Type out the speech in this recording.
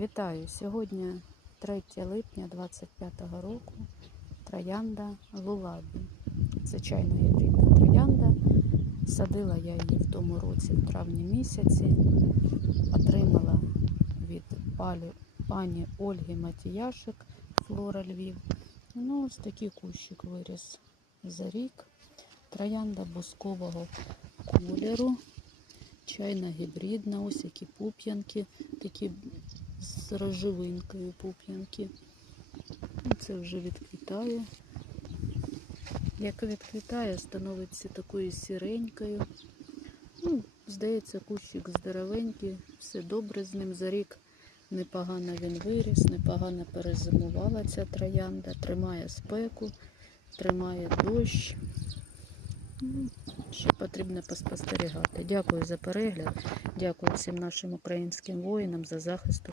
Вітаю! Сьогодні 3 липня 25 року. Троянда Лулабі. Звичайно, гібридна троянда. Садила я її в тому році, в травні місяці. Отримала від палі, пані Ольги Матіяшик Флора Львів. Ну, ось такий кущик виріс за рік. Троянда бускового кольору. Чайна гібридна, ось які пуп'янки, такі з рожевинкою пуп'янки. Ну, Це вже відквітає. Як відквітає, становиться такою сіренькою. Ну, здається, кущик здоровенький, все добре з ним за рік. Непогано він виріс, непогано перезимувала ця троянда, тримає спеку, тримає дощ. Ну, Ще потрібно поспостерігати. Дякую за перегляд. Дякую всім нашим українським воїнам за захист